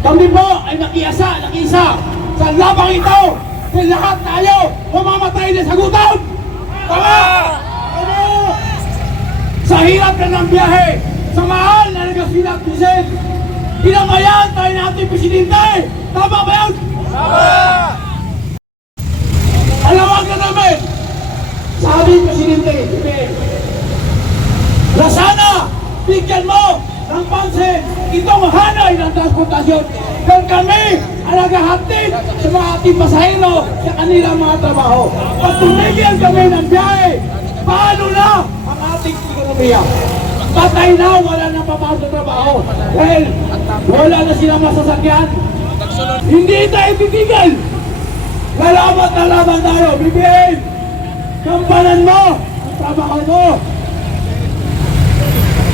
Kami po ay nakiisa sa labang ito na lahat tayo mamamatay na sa gutom! Tama! Tama! Sa hirap na ng biyahe, sa mahal na nagasilang diesel, pinamayan tayo natin presidente! Tama ba yan? Tama! Alawag na namin! Sabi presidente, na sana bigyan mo ng pansin itong hanay ng transportasyon dahil kami ang naghahatid sa mga ating pasahero sa kanilang mga trabaho. Pag tumigil kami ng biyahe, paano na ang ating ekonomiya? Patay na, wala nang papasok sa trabaho dahil wala na silang masasakyan. Hindi tayo titigil. Lalaban na laban tayo, BBM! Kampanan mo ang trabaho mo!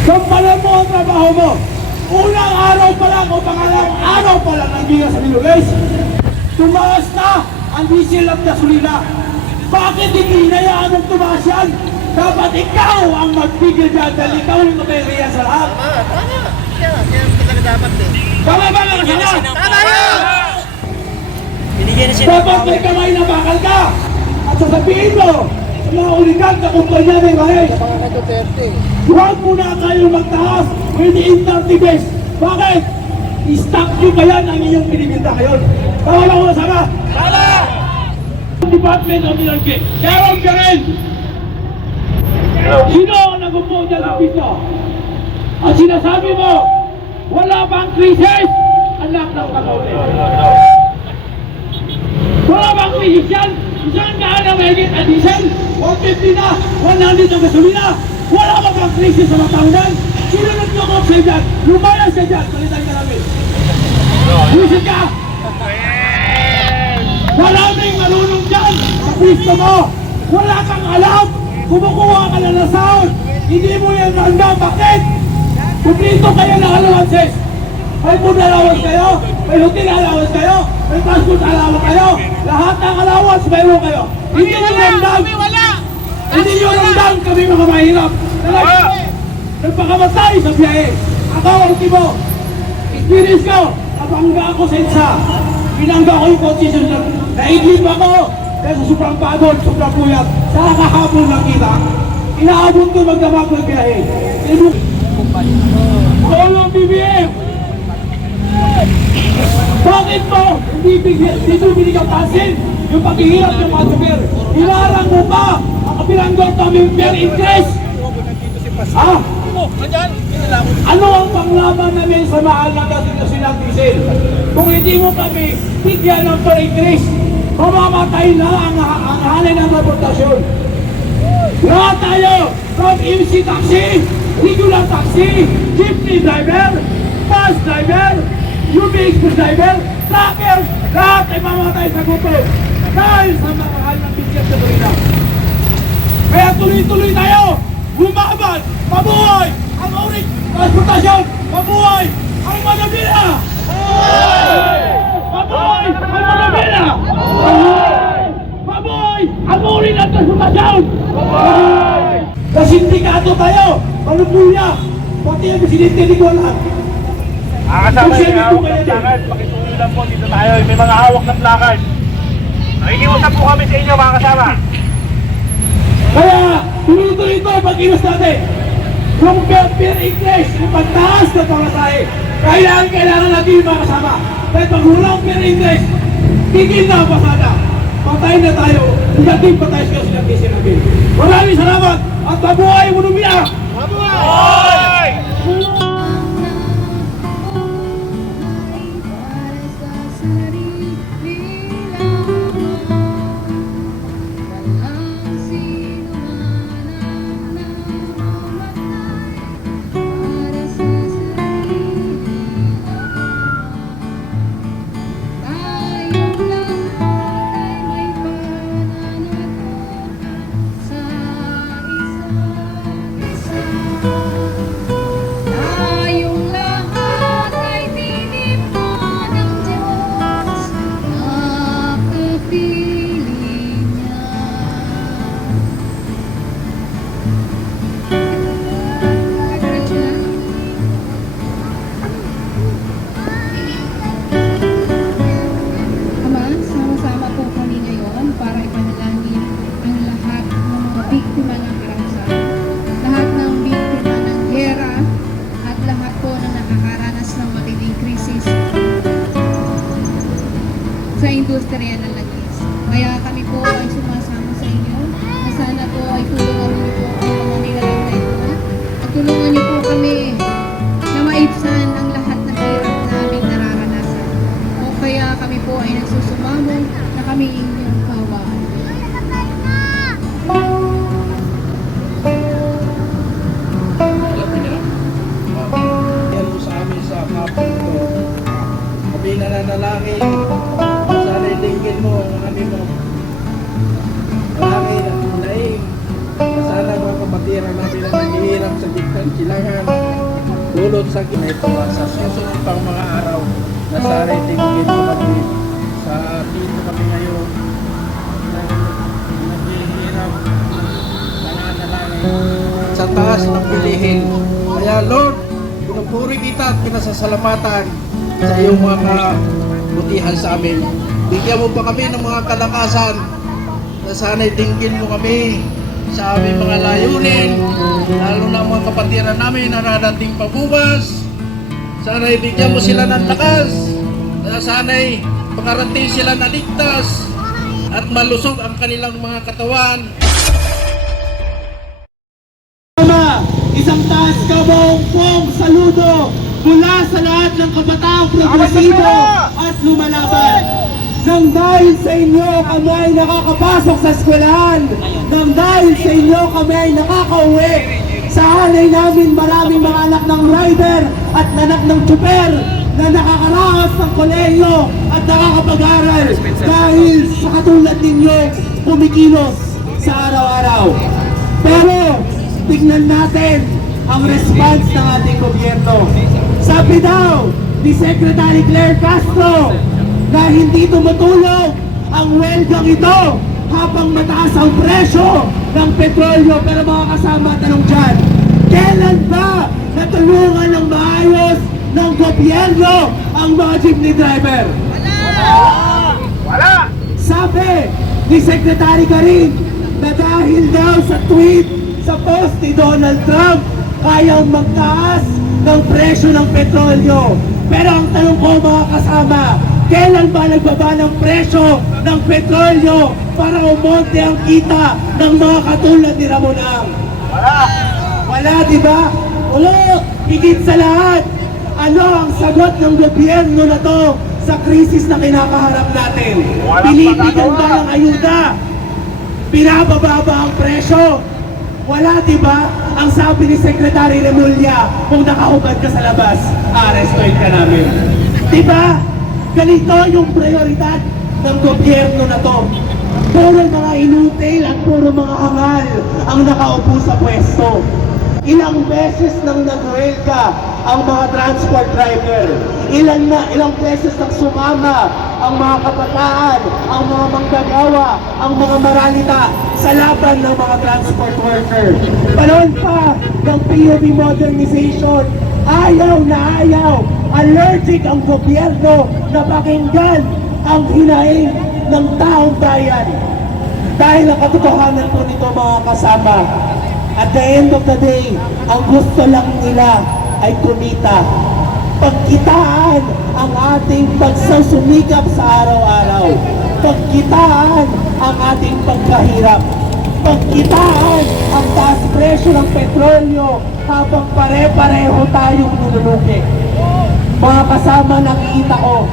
Kampanan mo ang trabaho mo! Unang araw pa lang o pangalawang araw pa lang ang bigas sa Milules. Tumaas na ang diesel at gasolina. Bakit hindi hinayaan mong tumaas yan? Dapat ikaw ang magpigil dyan dahil ikaw yung materiya sa lahat. Tama! Kaya talaga dapat eh. Tama ba mga kasama? Tama yun! Binigyan na siya. Dapat may kamay na bakal ka! At sasabihin mo sa mga ulikan na kumpanya ng Mahes, huwag muna kayo magtaas within 30 days. Bakit? I-stop nyo ba yan ang inyong pinibinta ngayon? Tama ba ko nasama? Tama! Department of Energy, Sharon Karen! Sino ang nagupo dyan sa piso? At sinasabi mo, wala bang krisis? Anak ng kakaulit. Wala bang krisis yan? Isang daan na mahigit na diesel, 150 na, 100 na gasolina. Wala ba bang krisis sa mga tahunan? Sino nag-nukop sa dyan? Lumayas sa dyan, palitan ka namin. Buisit ka! Maraming marunong dyan sa pisto mo. Wala kang alam. Kumukuha ka na ng sound. Hindi mo yan random. Bakit? Kumplito kayo ng allowances. May food allowance kayo. May hotel allowance kayo. May transport allowance kayo. Lahat ng allowance mayroon kayo. Hindi nyo random. Hindi nyo random kami mga mahirap. Nagpakamatay sa biyahe. Ako ang ultimo. Experience ko. Nabangga ako sa EDSA. Binangga ko yung kondisyon na naigib ako. Dahil sa sobrang pagod, sobrang puyat. Sa kahapon lang kita. Inaabot ko magdamag ng biyahe. Tulong BBM! Bakit mo hindi binigyan pansin yung paghihirap ng mga super? Ilarang mo pa ang kabilanggot namin fare increase! Ha? Ano ang panglaban namin sa mahal ng gasolina ng diesel? Kung hindi mo kami bigyan ng fare increase, mamamatay na ang halin ng transportasyon. Lahat tayo, from MC taxi, regular taxi, jeepney driver, bus driver, UB Express driver, trucker, lahat ay mamamatay sa gutom dahil sa mahal ng bigyan sa gasolina. Kaya tuloy-tuloy tayo, lumaban, mabuhay ang uring transportasyon, mabuhay ang Manabila! Mabuhay ang Manabila! Mabuhay ang uring ng transportasyon! Sa sindikato tayo, manupuya, pati ang presidente ni Gualan. Kasama yung hawak ng plakad, pakituloy lang po dito tayo, may mga hawak ng plakad. Nakikiusap po kami sa inyo mga kasama. Kaya, tuloy-tuloy ito ang pag-iwas natin. Kung fare increase, kung pagtaas na pamasahe, kailangan natin yung mga kasama. Dahil pag hulang fare increase, tigil na ang pasada. Patayin na tayo, negative pa tayo sa sinagkisi natin. Maraming salamat at mabuhay mo numiya! Mabuhay! sa industriya ng langis. Kaya kami po ay sumasama sa inyo na sana po ay tulungan niyo po ang mga nilalagay na at tulungan niyo po kami na maibsan ang lahat ng hirap na aming nararanasan. O kaya kami po ay nagsusumamo na kami inyong kawaan. Yan mo sa amin sa kapatid ko. Kami nananalangin. Sana itingin mo ang amin mo. Malangin at naing. Sana mga kapatiran namin ang naghihirap sa gitnang silangan. Dulot sa gitna sa susunod pang mga araw. Na sana itingin mo kami sa dito kami ngayon. Naghihirap. Nananalangin. Sa taas ng bilihin. Kaya Lord, pinupuri kita at pinasasalamatan sa iyong mga kabutihan sa amin. Bigyan mo pa kami ng mga kalakasan na sana'y dinggin mo kami sa aming mga layunin, lalo na ang mga kapatiran namin na narating pa bukas. Sana'y bigyan mo sila ng lakas, na sana'y makarating sila na ligtas at malusog ang kanilang mga katawan. Isang taas kabong saludo mula sa lahat ng kabataang progresibo at lumalaban. Nang dahil sa inyo kami ay nakakapasok sa eskwelahan, nang dahil sa inyo kami ay nakakauwi, sa hanay namin maraming mga anak ng rider at anak ng tsuper na nakakaraos ng kolehiyo at nakakapag-aral dahil sa katulad ninyo kumikilos sa araw-araw. Pero tignan natin ang response ng ating gobyerno. Sabi daw ni Secretary Claire Castro na hindi tumutulog ang welgang ito habang mataas ang presyo ng petrolyo. Pero mga kasama, tanong dyan, kailan ba natulungan ng maayos ng gobyerno ang mga jeepney driver? Wala! Sabi ni Secretary Karin na dahil daw sa tweet sa post ni Donald Trump, kayang magtaas ng presyo ng petrolyo. Pero ang tanong ko mga kasama, kailan ba nagbaba ng presyo ng petrolyo para umonte ang kita ng mga katulad ni Ramonang? Wala! Wala, di ba? Wala! Higit sa lahat, ano ang sagot ng gobyerno na to sa krisis na kinakaharap natin? Walang Pinibigyan magagawa. ba ng ayuda? Pinababa ba ang presyo? Wala, di ba? Ang sabi ni Secretary Remulla, kung nakahubad ka sa labas, arestuin ka namin. Di ba? Ganito yung prioridad ng gobyerno na to. Puro mga inutil at puro mga hangal ang nakaupo sa pwesto. Ilang beses nang naghuelga ang mga transport driver. Ilang beses nang sumama ang mga kabataan, ang mga manggagawa, ang mga maralita sa laban ng mga transport worker. Panahon pa ng PUV modernization, ayaw na ayaw, allergic ang gobyerno na pakinggan ang hinaing ng taong bayan. Dahil ang katotohanan po nito mga kasama, at the end of the day, ang gusto lang nila ay kumita. Pagkitaan ang ating pagsusumikap sa araw-araw. Pagkitaan ang ating pagkahirap. Pagkitaan ang taas presyo ng petrolyo habang pare-pareho tayong nilulugi. Mga kasama, nakikita ko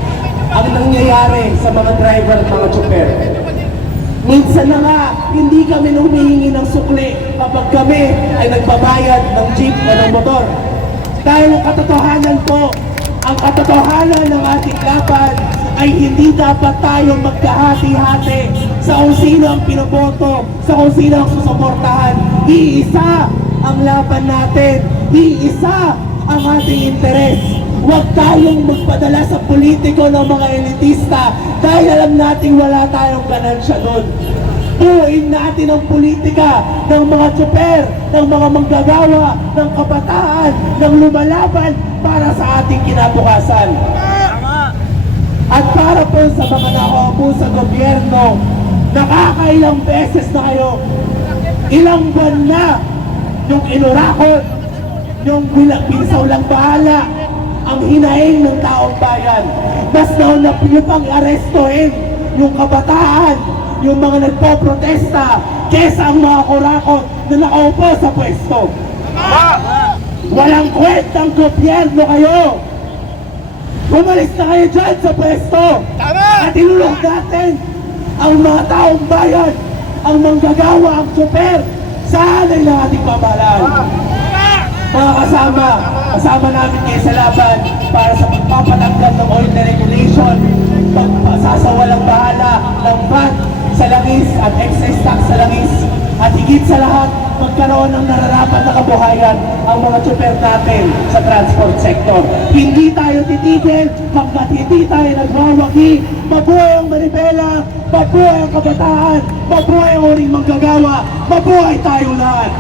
ang nangyayari sa mga driver at mga tsuper. Minsan na nga, hindi kami humihingi ng sukli kapag kami ay nagbabayad ng jeep o ng motor. Dahil ang katotohanan po, ang katotohanan ng ating laban ay hindi dapat tayong magkahati-hati sa kung sino ang pinoboto, sa kung sino ang susuportahan. Iisa ang laban natin, iisa ang ating interes. Huwag tayong magpadala sa politiko ng mga elitista dahil alam nating wala tayong ganansya doon. Buuin natin ang politika ng mga tsuper, ng mga manggagawa, ng kabataan, ng lumalaban para sa ating kinabukasan. At para po sa mga nakaupo sa gobyerno, nakakailang beses na kayo, ilang buwan na yung inurakot, yung pinsaw lang bahala, ang hinaing ng taong bayan. Mas nauna nyo pang arestuhin yung kabataan, yung mga nagpo-protesta, kesa ang mga kurakot na nakaupo sa pwesto. Walang kwentang gobyerno kayo. Umalis na kayo dyan sa pwesto. At ilulog natin ang mga taong bayan, ang manggagawa, ang super, sa alay ng ating pamahalaan. Mga kasama namin kayo sa laban para sa pagpapatanggal ng oil deregulation, pagsasawalang bahala ng VAT sa langis at excess tax sa langis, at higit sa lahat, magkaroon ng nararapat na kabuhayan ang mga tsuper natin sa transport sector. Hindi tayo titigil hanggat hindi tayo nagwawagi. Mabuhay ang Manibela, mabuhay ang kabataan, mabuhay ang uring manggagawa, mabuhay tayong lahat.